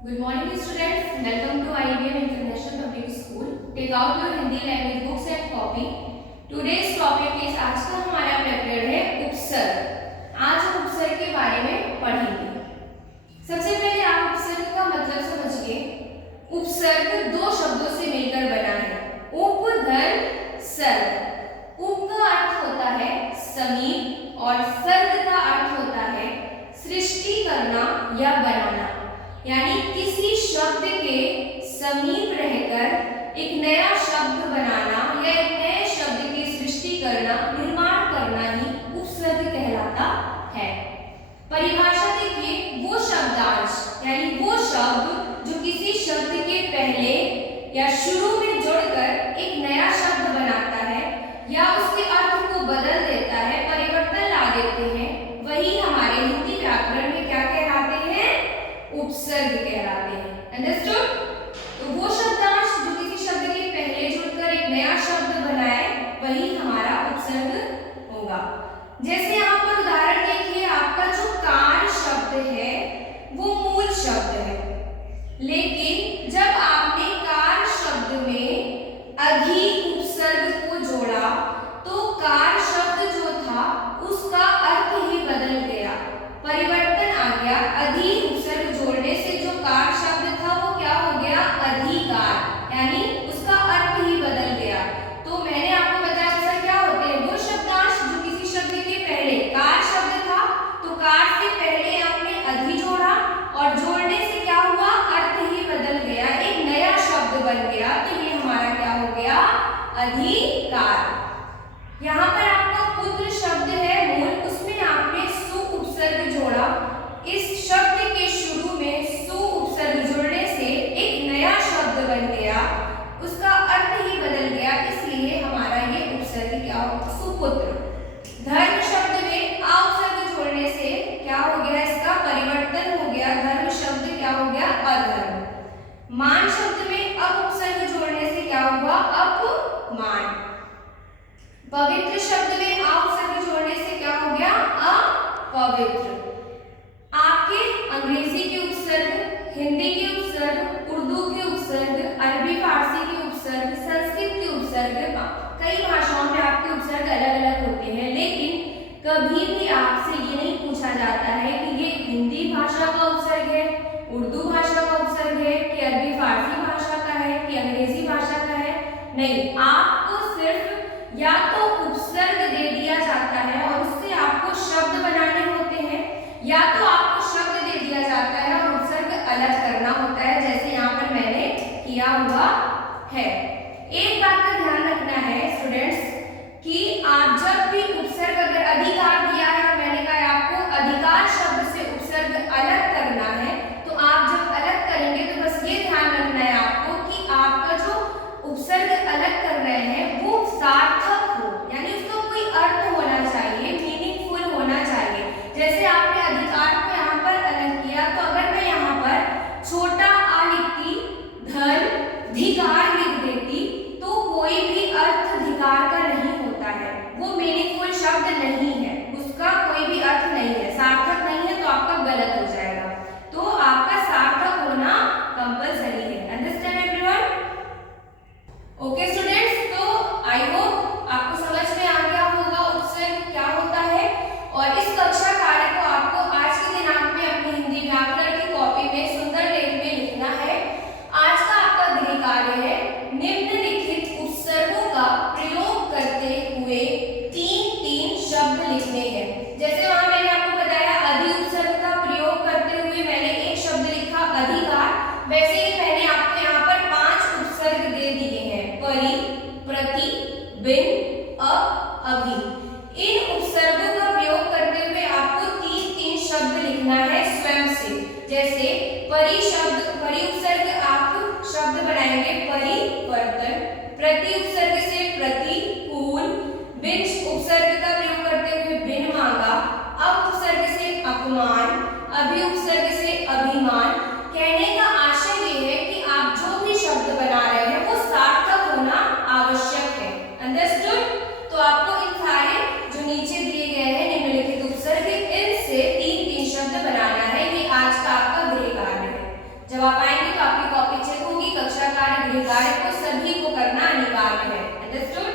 Good morning students. Welcome to IBM International Public School. Take out your Hindi language books and copy. Today's topic is आज का हमारा period है उपसर्ग। आज हम उपसर्ग के बारे में पढ़ेंगे। सबसे पहले आप उपसर्ग का मतलब समझिए। उपसर्ग दो शब्दों से मिलकर बना है, उप धर्म सर्ग। उप का अर्थ होता है समीप और सर्ग का अर्थ होता है सृष्टि करना या बनाना, यानी किसी शब्द के समीप रहकर एक नया शब्द बनाना या एक नए शब्द की सृष्टि करना, निर्माण करना ही उपसर्ग कहलाता है। परिभाषा देखिए, वो शब्दांश यानी वो शब्द जो किसी शब्द के पहले या शुरू में जुड़कर एक नया शब्द बनाता है या उसके अर्थ को बदल देता है, परिवर्तन ला देते हैं, वही हमारे हिंदी व्याकरण में क्या कहलाते हैं? उपसर्ग कहलाते हैं। अंडरस्टूड? तो वो शब्दांश जो किसी शब्द के पहले जुड़कर एक नया शब्द बनाए, वही हमारा उपसर्ग होगा। जैसे यहाँ पर उदाहरण देखिए, आपका जो कार शब्द है वो मूल शब्द है, लेकिन जब आपने कार शब्द में अधि उपसर्ग को जोड़ा तो कार शब्द जो था उसका अर्थ ही बदल गया, परिवर्तन आ गया। अधि उपसर्ग जोड़ने से जो कार शब्द था वो क्या हो गया? अधिकार, यानी उसका अर्थ ही बदल गया। तो मैंने आपको बताया सर क्या होते हैं वो शब्दांश जो किसी शब्द के पहले कार शब्द था, तो कार से पहले आपने अधि जोड़ा और जोड़ने से क्या हुआ? अर्थ ही बदल गया, एक नया शब्द बन गया। तो ये हमारा क्या हो गया? अधिकार। यहाँ पर आपका पुत्र शब्द है मूल, उसमें आपने सु उपसर्ग जोड़ा। इस शब्द के शुरू में सु उपसर्ग जुड़ने से एक नया शब्द बन गया, उसका अर्थ ही बदल गया, इसलिए हमारा ये उपसर्ग क्या हो? सुपुत्र। धर्म शब्द में आ उपसर्ग जोड़ने से क्या हो गया? इसका परिवर्तन हो गया, धर्म शब्द क्या हो गया? अधर्म। मान शब्द में अप उपसर्ग जोड़ने से क्या हुआ? अपमान। पवित्र शब्द में आ उपसर्ग जोड़ने से क्या हो गया? अपवित्र। आपके अंग्रेजी के उपसर्ग, हिंदी के उपसर्ग, उर्दू के उपसर्ग, अरबी फारसी के उपसर्ग, संस्कृत के उपसर्ग, कई भाषाओं में आपके उपसर्ग अलग अलग होते हैं, लेकिन कभी भी आपसे ये नहीं पूछा जाता है कि ये हिंदी भाषा का उपसर्ग है, उर्दू भाषा का उपसर्ग है, कि अरबी फारसी भाषा का है, कि अंग्रेजी भाषा का है। नहीं, आपको सिर्फ या तो उपसर्ग दे दिया जाता है और उससे आपको शब्द बनाने होते हैं, या तो आपको शब्द दे दिया जाता है और उपसर्ग अलग करना होता है, जैसे यहाँ पर मैंने किया हुआ है। एक बात का ध्यान रखना है स्टूडेंट्स कि आप जब भी उपसर्ग अगर अधिकार दिया है और मैंने कहा आपको अधिकार शब्द से उपसर्ग अलग करना है, तो आप जब अलग करेंगे तो बस ये ध्यान रखना है आपको कि आपका जो उपसर्ग अलग कर रहे हैं वो सार्थक हो, यानी उसका कोई अर्थ होना चाहिए, मीनिंगफुल होना चाहिए। जैसे आपने अधिकार को यहाँ पर अलग किया, तो अगर मैं यहाँ पर छोटा आ लिखती, धन धिकार लिख देती, तो कोई भी अर्थ धिकार का नहीं होता है, वो मीनिंगफुल शब्द नहीं है, उसका कोई भी अर्थ नहीं है, सार्थक नहीं है, तो आपका गलत हो जाएगा। तो आपका सार्थक होना कंपल्सरी है। Understand everyone? ओके स्टूडेंट्स, तो आई होप आपको समझ में आ गया होगा उपसर्ग क्या होता है, और इस कक्षा कार्य को आपको आज के दिनांक में अपनी हिंदी व्याकरण की कॉपी में सुंदर लेख में लिखना है। आज का आपका गृह कार्य है निम्नलिखित उपसर्गों का प्रयोग करते हुए तीन शब्द लिखने हैं। जैसे वहां मैंने आपको बताया अधि उपसर्ग का प्रयोग करते हुए मैंने एक शब्द लिखा अधिकार, वैसे ही मैंने आपको यहाँ पर 5 उपसर्ग दे दिए हैं, परि, प्रति, बिन, अप, अभि। इन उपसर्गों का प्रयोग करते हुए आपको तीन शब्द लिखना है स्वयं से। जैसे परि शब्द, परि उपसर्ग आप शब्द बनाएंगे परिवर्तन, प्रति उपसर्ग से प्रतिकूल, बिन उपसर्ग का प्रयोग करते हुए बिन मांगा, अप उपसर्ग से अपमान, अभि उपसर्ग से अभिमान। कहने का आशय ये है कि आप जो भी शब्द बना रहे हैं वो सार्थक होना आवश्यक है। अंडरस्टूड? तो आपको इन सारे जो नीचे दिए गए हैं निम्नलिखित उपसर्ग, इनसे तीन शब्द बनाना है। ये आज का आपका गृह कार्य है। जब जब आप आएंगे तो आपकी कॉपी चेक होगी, कक्षा कार्य, गृह कार्य को सभी को करना अनिवार्य है। अंडरस्टूड?